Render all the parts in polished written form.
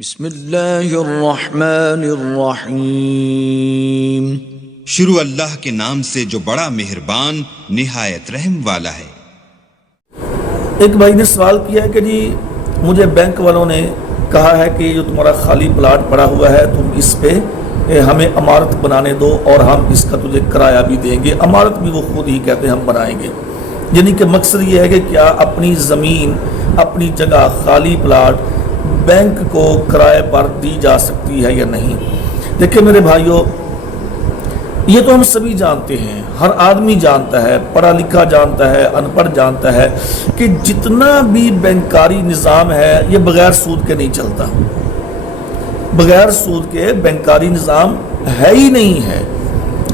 بسم اللہ الرحمن الرحیم۔ شروع اللہ کے نام سے جو بڑا مہربان نہایت رحم والا ہے۔ ایک بھائی نے سوال کیا ہے کہ جی مجھے بینک والوں نے کہا ہے کہ جو تمہارا خالی پلاٹ پڑا ہوا ہے تم اس پہ ہمیں عمارت بنانے دو اور ہم اس کا تجھے کرایہ بھی دیں گے، عمارت بھی وہ خود ہی کہتے ہیں ہم بنائیں گے۔ یعنی کہ مقصد یہ ہے کہ کیا اپنی زمین، اپنی جگہ، خالی پلاٹ بینک کو کرائے پر دی جا سکتی ہے یا نہیں؟ دیکھیں میرے بھائیوں، یہ تو ہم سبھی جانتے ہیں، ہر آدمی جانتا ہے، پڑھا لکھا جانتا ہے، ان پڑھ جانتا ہے کہ جتنا بھی بینکاری نظام ہے یہ بغیر سود کے نہیں چلتا۔ بغیر سود کے بینکاری نظام ہے ہی نہیں ہے۔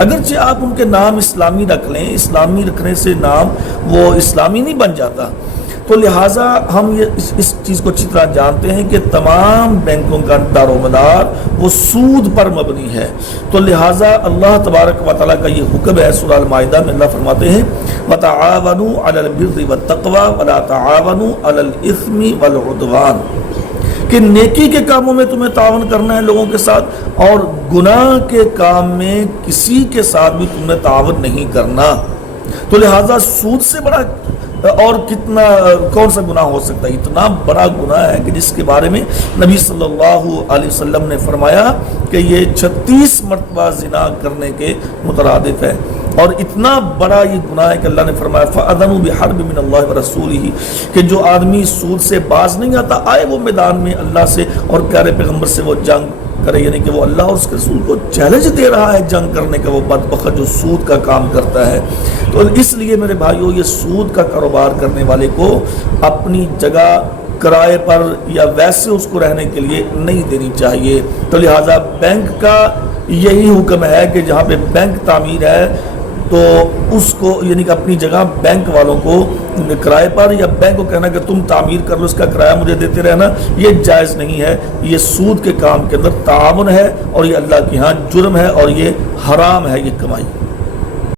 اگرچہ آپ ان کے نام اسلامی رکھ لیں، اسلامی رکھنے سے نام وہ اسلامی نہیں بن جاتا۔ تو لہٰذا ہم اس چیز کو اچھی طرح جانتے ہیں کہ تمام بینکوں کا دار و مدار وہ سود پر مبنی ہے۔ تو لہٰذا اللہ تبارک و تعالیٰ کا یہ حکم ہے، سورہ المائدہ میں اللہ فرماتے ہیں وَتَعَاوَنُوا عَلَى الْبِرِّ وَالتَّقْوَىٰ وَلَا تَعَاوَنُوا عَلَى الْإِثْمِ وَالْعُدْوَانِ، کہ نیکی کے کاموں میں تمہیں تعاون کرنا ہے لوگوں کے ساتھ، اور گناہ کے کام میں کسی کے ساتھ بھی تم نے تعاون نہیں کرنا۔ تو لہٰذا سود سے بڑا اور کون سا گناہ ہو سکتا ہے؟ اتنا بڑا گناہ ہے کہ جس کے بارے میں نبی صلی اللہ علیہ وسلم نے فرمایا کہ یہ 36 مرتبہ زنا کرنے کے مترادف ہے، اور اتنا بڑا یہ گناہ ہے کہ اللہ نے فرمایا فَأَذَنُوا بِحَرْبٍ مِّنَ اللَّهِ وَرَسُولِهِ، کہ جو آدمی سود سے باز نہیں آتا آئے وہ میدان میں اللہ سے اور پیارے پیغمبر سے وہ جنگ کرے، یعنی کہ وہ اللہ اور اس کے رسول کو چیلنج دے رہا ہے جنگ کرنے کا، وہ بدبخت جو سود کا کام کرتا ہے۔ تو اس لیے میرے بھائیوں، یہ سود کا کاروبار کرنے والے کو اپنی جگہ کرائے پر یا ویسے اس کو رہنے کے لیے نہیں دینی چاہیے۔ تو لہٰذا بینک کا یہی حکم ہے کہ جہاں پہ بینک تعمیر ہے تو اس کو، یعنی کہ اپنی جگہ بینک والوں کو کرائے پر، یا بینک کو کہنا کہ تم تعمیر کر لو، اس کا کرایہ مجھے دیتے رہنا، یہ جائز نہیں ہے۔ یہ سود کے کام کے اندر تعاون ہے، اور یہ اللہ کے ہاں جرم ہے، اور یہ حرام ہے یہ کمائی۔